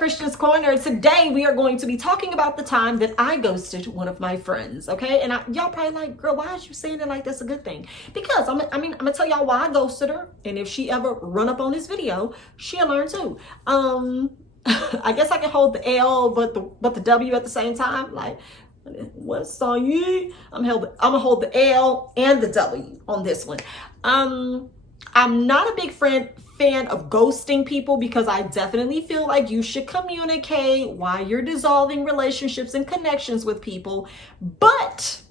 Christian's Corner. Today we are going to be talking about the time that I ghosted one of my friends, okay? And y'all probably like, girl, why is you saying it like that's a good thing? Because I'm gonna tell y'all why I ghosted her, and if she ever run up on this video, she'll learn too. I guess I can hold the L but the W at the same time. Like, what's on you? I'm gonna hold the L and the W on this one. I'm not a big fan of ghosting people because I definitely feel like you should communicate why you're dissolving relationships and connections with people. But,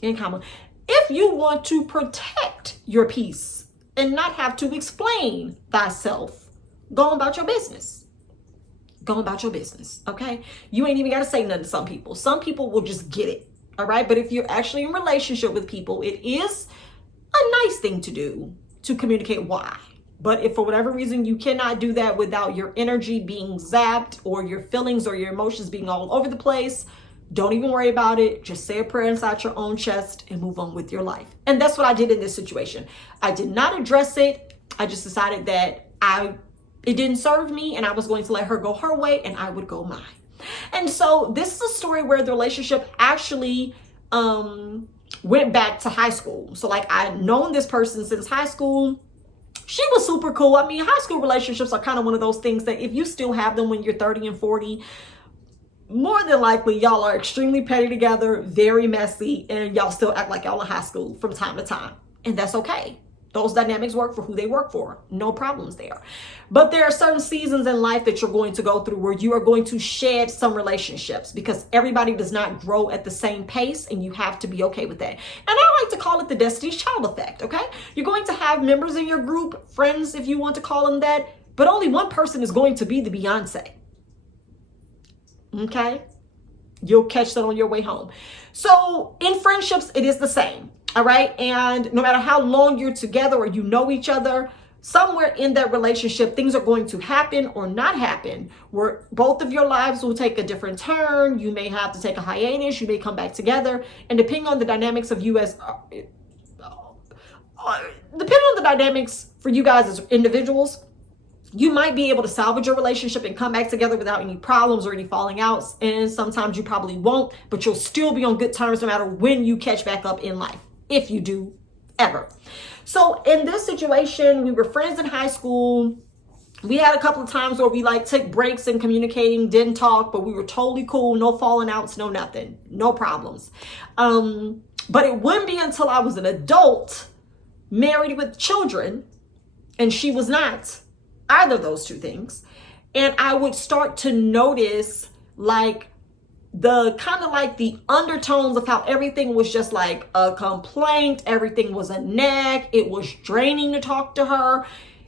in common, if you want to protect your peace and not have to explain thyself, go about your business. Go about your business, okay? You ain't even got to say nothing to some people. Some people will just get it, all right? But if you're actually in relationship with people, it is a nice thing to do to communicate why. But if for whatever reason you cannot do that without your energy being zapped or your feelings or your emotions being all over the place, don't even worry about it. Just say a prayer inside your own chest and move on with your life. And that's what I did in this situation. I did not address it. I just decided that it didn't serve me and I was going to let her go her way and I would go mine. And so this is a story where the relationship actually went back to high school. So like I'd known this person since high school. She was super cool. I mean, high school relationships are kind of one of those things that if you still have them when you're 30 and 40, more than likely y'all are extremely petty together, very messy, and y'all still act like y'all in high school from time to time. And that's okay. Those dynamics work for who they work for. No problems there. But there are certain seasons in life that you're going to go through where you are going to shed some relationships because everybody does not grow at the same pace, and you have to be okay with that. And I like to call it the Destiny's Child effect, okay? You're going to have members in your group, friends if you want to call them that, but only one person is going to be the Beyonce. Okay? You'll catch that on your way home. So in friendships, it is the same. All right. And no matter how long you're together or you know each other, somewhere in that relationship, things are going to happen or not happen where both of your lives will take a different turn. You may have to take a hiatus. You may come back together. And depending on the dynamics of you as, depending on the dynamics for you guys as individuals, you might be able to salvage your relationship and come back together without any problems or any falling outs. And sometimes you probably won't, but you'll still be on good terms no matter when you catch back up in life. If you do ever. So in this situation, we were friends in high school. We had a couple of times where we like took breaks in communicating, didn't talk, but we were totally cool. No falling outs, no nothing, no problems. But it wouldn't be until I was an adult, married with children, and she was not either of those two things. And I would start to notice like the kind of like the undertones of how everything was just like a complaint. Everything was a nag. It was draining to talk to her.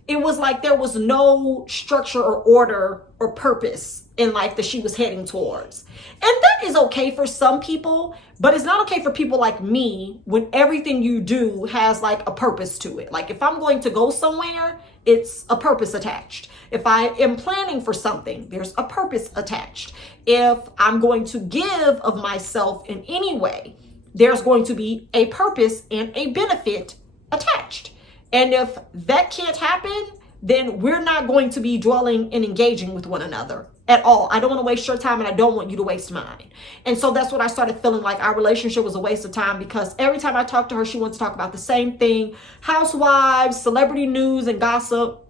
It was like there was no structure or order or purpose in life that she was heading towards. And that is okay for some people, but it's not okay for people like me when everything you do has like a purpose to it. Like if I'm going to go somewhere, it's a purpose attached. If I am planning for something, there's a purpose attached. If I'm going to give of myself in any way, there's going to be a purpose and a benefit attached. And if that can't happen, then we're not going to be dwelling and engaging with one another at all. I don't want to waste your time and I don't want you to waste mine. And so that's what I started feeling like our relationship was a waste of time because every time I talked to her, she wanted to talk about the same thing: housewives, celebrity news and gossip,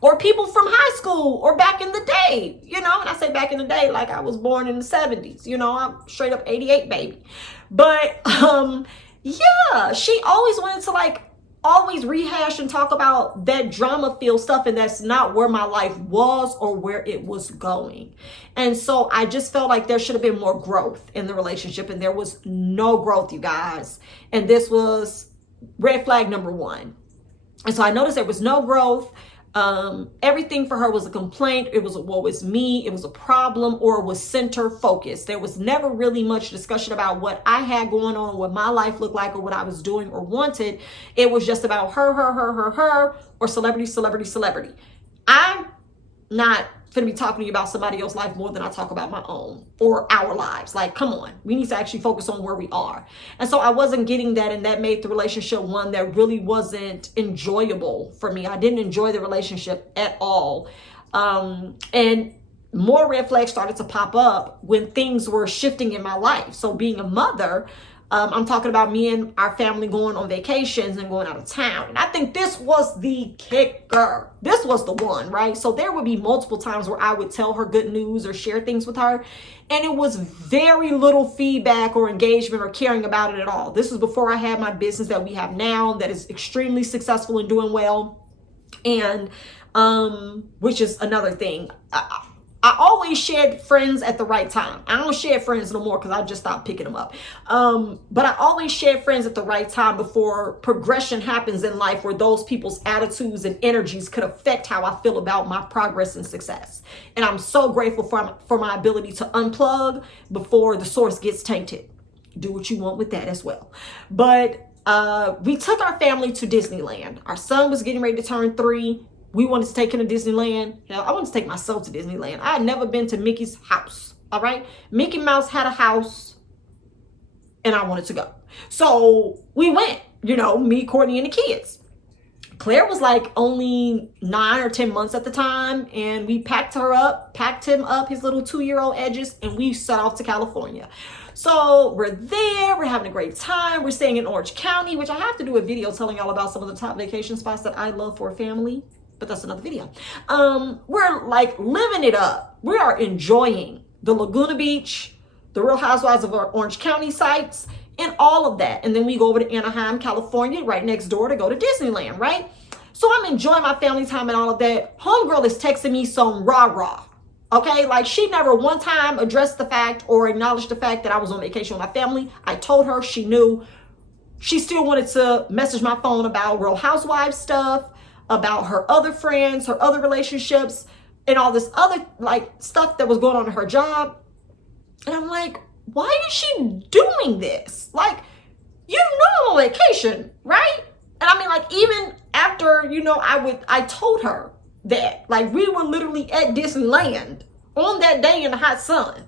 or people from high school or back in the day, you know. And I say back in the day like I was born in the 70s, you know, I'm straight up 88 baby. But yeah, she always wanted to like always rehash and talk about that drama filled stuff, and that's not where my life was or where it was going. And so I just felt like there should have been more growth in the relationship, and there was no growth, you guys. And this was red flag number one. And so I noticed there was no growth. Everything for her was a complaint. It was a woe is me. It was a problem, or it was center focused. There was never really much discussion about what I had going on, what my life looked like, or what I was doing or wanted. It was just about her, or celebrity. I'm not going to be talking to you about somebody else's life more than I talk about my own or our lives. Like, come on, we need to actually focus on where we are. And so I wasn't getting that, and that made the relationship one that really wasn't enjoyable for me. I didn't enjoy the relationship at all. And more red flags started to pop up when things were shifting in my life. So being a mother, I'm talking about me and our family going on vacations and going out of town. And I think this was the kicker. This was the one, right? So there would be multiple times where I would tell her good news or share things with her, and it was very little feedback or engagement or caring about it at all. This is before I had my business that we have now that is extremely successful and doing well. And which is another thing. I always shed friends at the right time. I don't shed friends no more because I just stopped picking them up. But I always shed friends at the right time before progression happens in life where those people's attitudes and energies could affect how I feel about my progress and success. And I'm so grateful for my ability to unplug before the source gets tainted. Do what you want with that as well. But we took our family to Disneyland. Our son was getting ready to turn 3. We wanted to take him to Disneyland. Hell, I wanted to take myself to Disneyland. I had never been to Mickey's house. All right. Mickey Mouse had a house and I wanted to go. So we went, me, Courtney, and the kids. Claire was like only 9 or 10 months at the time. And we packed him up, his little 2-year-old edges, and we set off to California. So we're there, we're having a great time. We're staying in Orange County, which I have to do a video telling y'all about some of the top vacation spots that I love for a family. But that's another video. We're like living it up. We are enjoying the Laguna Beach, the Real Housewives of Orange County sites, and all of that. And then we go over to Anaheim, California, right next door to go to Disneyland, right? So I'm enjoying my family time and all of that. Homegirl is texting me some rah-rah. Okay, like she never one time addressed the fact or acknowledged the fact that I was on vacation with my family. I told her, she knew. She still wanted to message my phone about Real Housewives stuff, about her other friends, her other relationships, and all this other like stuff that was going on in her job. And I'm like, why is she doing this? Like, I'm on vacation, right? And I mean, like, even after, I told her that, like, we were literally at Disneyland on that day in the hot sun.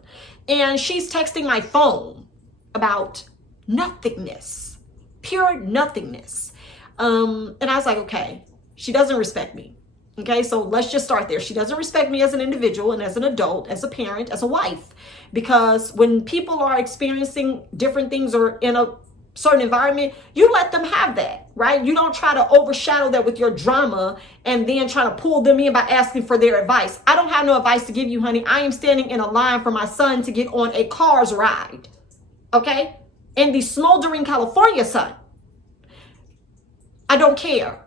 And she's texting my phone about nothingness, pure nothingness. And I was like, okay. She doesn't respect me. Okay, so let's just start there. She doesn't respect me as an individual and as an adult, as a parent, as a wife. Because when people are experiencing different things or in a certain environment, you let them have that, right? You don't try to overshadow that with your drama and then try to pull them in by asking for their advice. I don't have no advice to give you, honey. I am standing in a line for my son to get on a Cars ride. Okay? In the smoldering California sun. I don't care.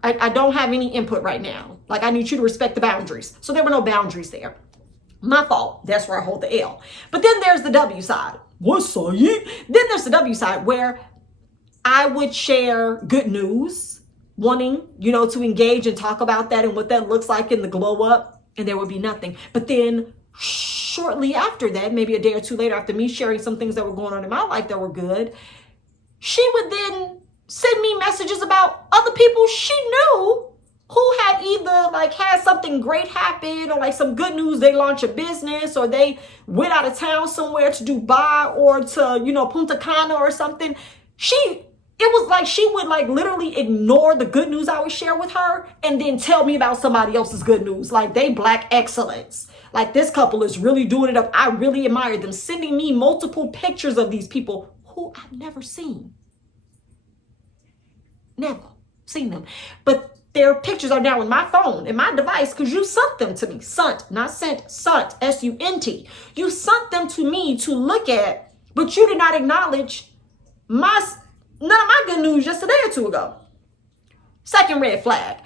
I don't have any input right now. Like, I need you to respect the boundaries. So there were no boundaries there. My fault. That's where I hold the L. But then there's the W side. What's up? Then there's the W side where I would share good news, wanting, to engage and talk about that and what that looks like in the glow up, and there would be nothing. But then shortly after that, maybe a day or two later, after me sharing some things that were going on in my life that were good, she would then send me messages about other people she knew who had either like had something great happen or like some good news. They launched a business or they went out of town somewhere to Dubai or to, Punta Cana or something. It was like she would like literally ignore the good news I would share with her and then tell me about somebody else's good news. Like, they Black excellence. Like, this couple is really doing it up. I really admire them. Sending me multiple pictures of these people who I've never seen. Never seen them. But their pictures are now in my phone, in my device, because you sent them to me. Sent, not sent, sent, S-U-N-T. You sent them to me to look at, but you did not acknowledge none of my good news just a day or two ago. Second red flag.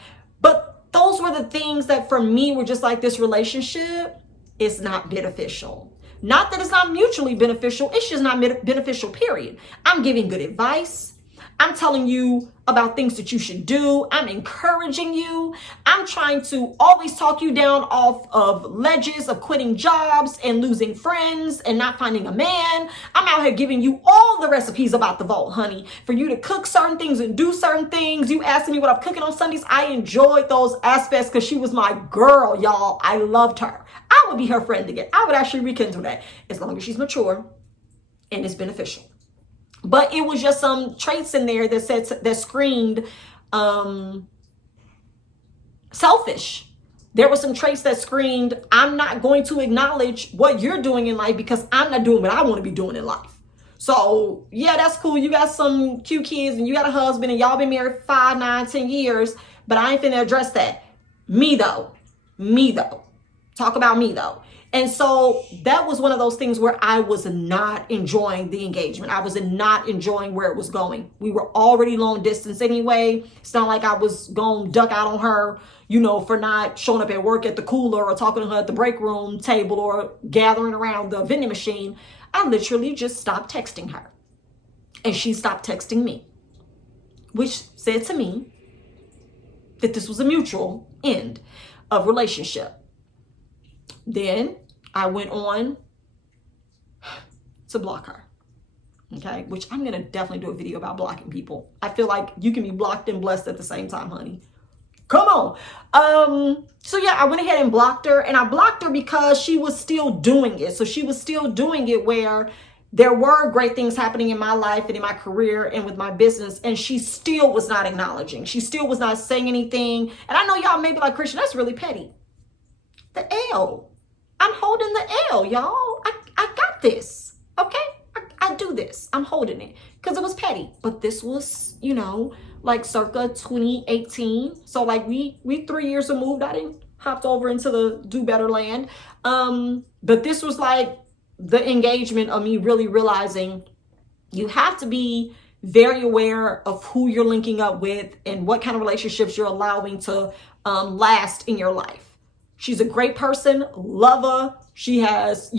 But those were the things that for me were just like, this relationship is not beneficial. Not that it's not mutually beneficial. It's just not beneficial, period. I'm giving good advice. I'm telling you about things that you should do. I'm encouraging you. I'm trying to always talk you down off of ledges of quitting jobs and losing friends and not finding a man. I'm out here giving you all the recipes about the vault, honey, for you to cook certain things and do certain things. You asking me what I'm cooking on Sundays. I enjoyed those aspects because she was my girl, y'all. I loved her. I would be her friend again. I would actually rekindle that as long as she's mature and it's beneficial. But it was just some traits in there that screamed selfish. There were some traits that screamed, I'm not going to acknowledge what you're doing in life because I'm not doing what I want to be doing in life. So yeah, that's cool. You got some cute kids and you got a husband and y'all been married 5, 9, 10 years, but I ain't finna address that. Me though. Talk about me though. And so that was one of those things where I was not enjoying the engagement. I was not enjoying where it was going. We were already long distance anyway. It's not like I was going to duck out on her, for not showing up at work at the cooler or talking to her at the break room table or gathering around the vending machine. I literally just stopped texting her. And she stopped texting me, which said to me that this was a mutual end of relationship. Then I went on to block her. Okay, which I'm going to definitely do a video about blocking people. I feel like you can be blocked and blessed at the same time, honey. Come on. So yeah, I went ahead and blocked her, and I blocked her because she was still doing it. So she was still doing it where there were great things happening in my life and in my career and with my business, and she still was not acknowledging. She still was not saying anything. And I know y'all may be like, Christian, that's really petty. The L. I'm holding the L, y'all. I got this. Okay? I do this. I'm holding it because it was petty. But this was, like circa 2018. So like we 3 years removed. I didn't hopped over into the do better land. But this was like the engagement of me really realizing you have to be very aware of who you're linking up with and what kind of relationships you're allowing to last in your life. She's a great person, love her. She has,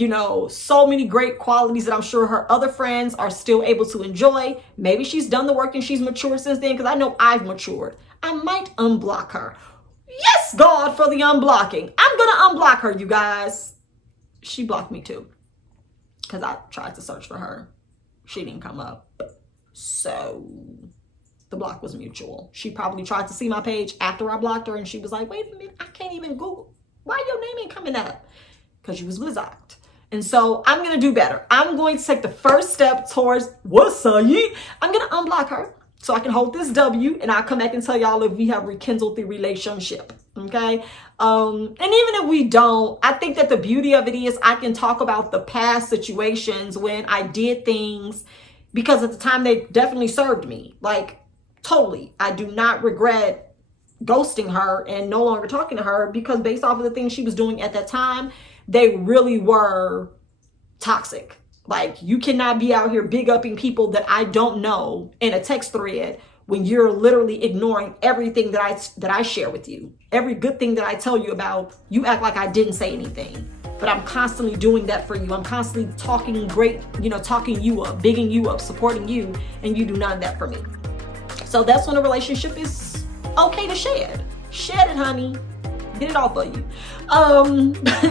so many great qualities that I'm sure her other friends are still able to enjoy. Maybe she's done the work and she's matured since then, because I know I've matured. I might unblock her. Yes, God, for the unblocking. I'm going to unblock her, you guys. She blocked me too, because I tried to search for her. She didn't come up. So the block was mutual. She probably tried to see my page after I blocked her, and she was like, wait a minute, I can't even Google. Why your name ain't coming up? Because you was blocked. And so I'm going to do better. I'm going to take the first step towards what's up, ye? I'm going to unblock her so I can hold this W, and I'll come back and tell y'all if we have rekindled the relationship. Okay. And even if we don't, I think that the beauty of it is I can talk about the past situations when I did things, because at the time they definitely served me. Like, totally. I do not regret ghosting her and no longer talking to her, because based off of the things she was doing at that time, they really were toxic. Like, you cannot be out here big upping people that I don't know in a text thread when you're literally ignoring everything that I share with you. Every good thing that I tell you about, you act like I didn't say anything. But I'm constantly doing that for you. I'm constantly talking great, talking you up, bigging you up, supporting you, and you do none of that for me. So that's when a relationship is okay to shed. Shed it, honey. Get it off of you.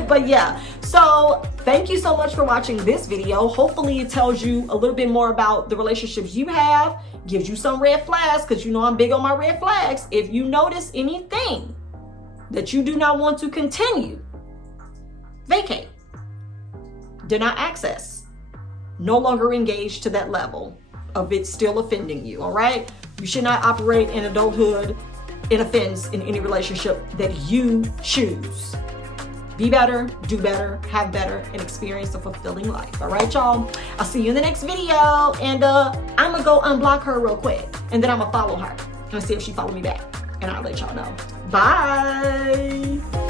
But yeah, so thank you so much for watching this video. Hopefully it tells you a little bit more about the relationships you have, gives you some red flags, because I'm big on my red flags. If you notice anything that you do not want to continue, vacate, deny access, no longer engage to that level of it still offending you. All right, you should not operate in adulthood in offense in any relationship that you choose. Be better, do better, have better, and experience a fulfilling life. All right, y'all? I'll see you in the next video. And I'm gonna go unblock her real quick, and then I'm gonna follow her and see if she follow me back, and I'll let y'all know. Bye.